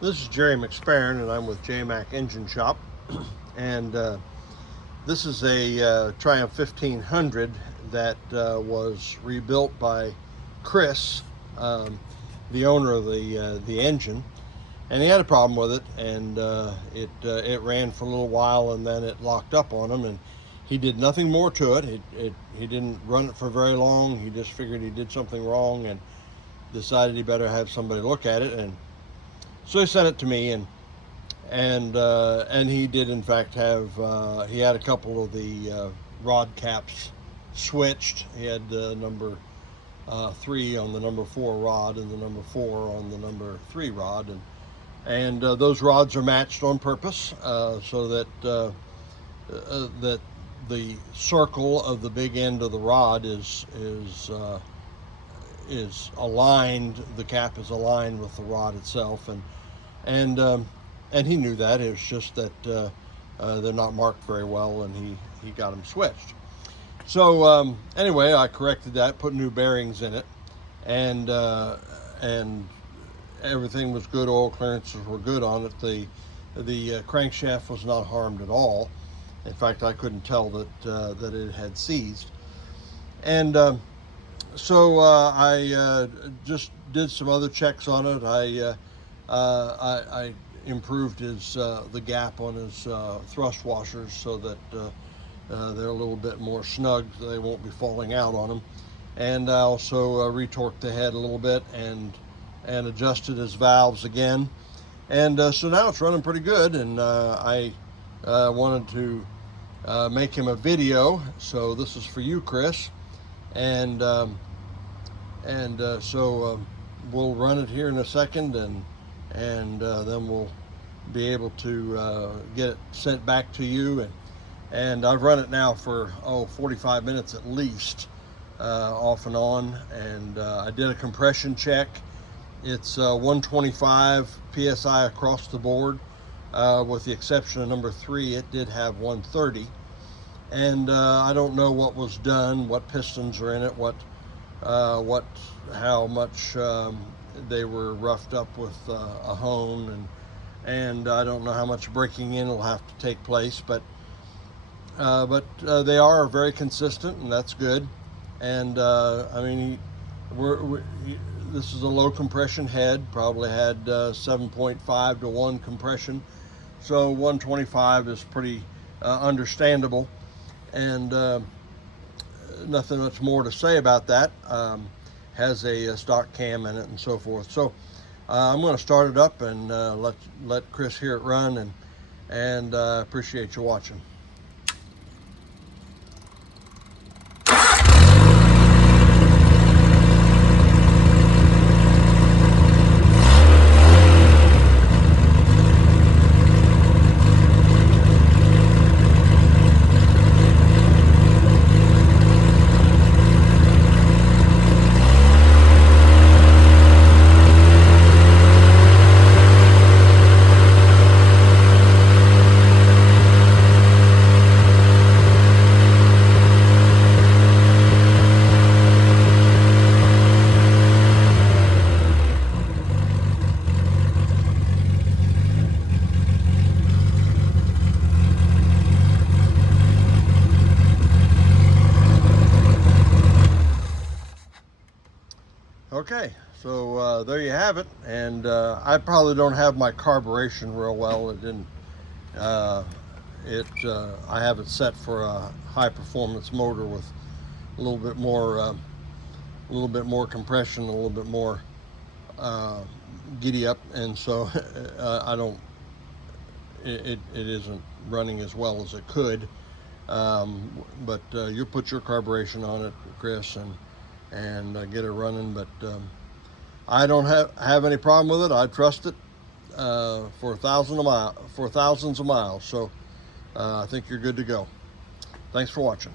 This is Jerry McSparron, and I'm with JMAC Engine Shop. And this is a Triumph 1500 that was rebuilt by Chris, the owner of the engine. And he had a problem with it, and it ran for a little while, and then it locked up on him, and he did nothing more to it. He didn't run it for very long. He just figured he did something wrong and decided he better have somebody look at it. And so he sent it to me, and he did in fact have he had a couple of the rod caps switched. He had the number 3 on the number 4 rod and the number 4 on the number 3 rod, and those rods are matched on purpose so that that the circle of the big end of the rod is aligned. The cap is aligned with the rod itself, and he knew that. It was just that they're not marked very well, and he got them switched. So anyway, I corrected that, put new bearings in it, and everything was good. Oil clearances were good on it. The crankshaft was not harmed at all. In fact, I couldn't tell that it had seized. And so I just did some other checks on it. I improved the gap on his thrust washers so that they're a little bit more snug, so they won't be falling out on him. And I also retorqued the head a little bit and adjusted his valves again. And so now it's running pretty good. And I wanted to make him a video, so this is for you, Chris. And so we'll run it here in a second, and then we'll be able to get it sent back to you. And I've run it now for 45 minutes at least, off and on. And I did a compression check. It's 125 psi across the board, with the exception of number 3. It did have 130. And I don't know what was done, what pistons are in it, how much they were roughed up with a hone, and I don't know how much breaking in will have to take place, but they are very consistent, and that's good. And I mean, this is a low compression head, probably had 7.5 to 1 compression, so 125 is pretty understandable. And nothing much more to say about that. Has a stock cam in it and so forth. So I'm going to start it up and let Chris hear it run, and appreciate you watching. Okay, so there you have it. And I probably don't have my carburation real well. It didn't. I have it set for a high performance motor with a little bit more compression, a little bit more giddy up, and so I don't. It isn't running as well as it could. But you'll put your carburation on it, Chris, and get it running. But I don't have any problem with it. I trust it for thousands of miles. So I think you're good to go. Thanks for watching.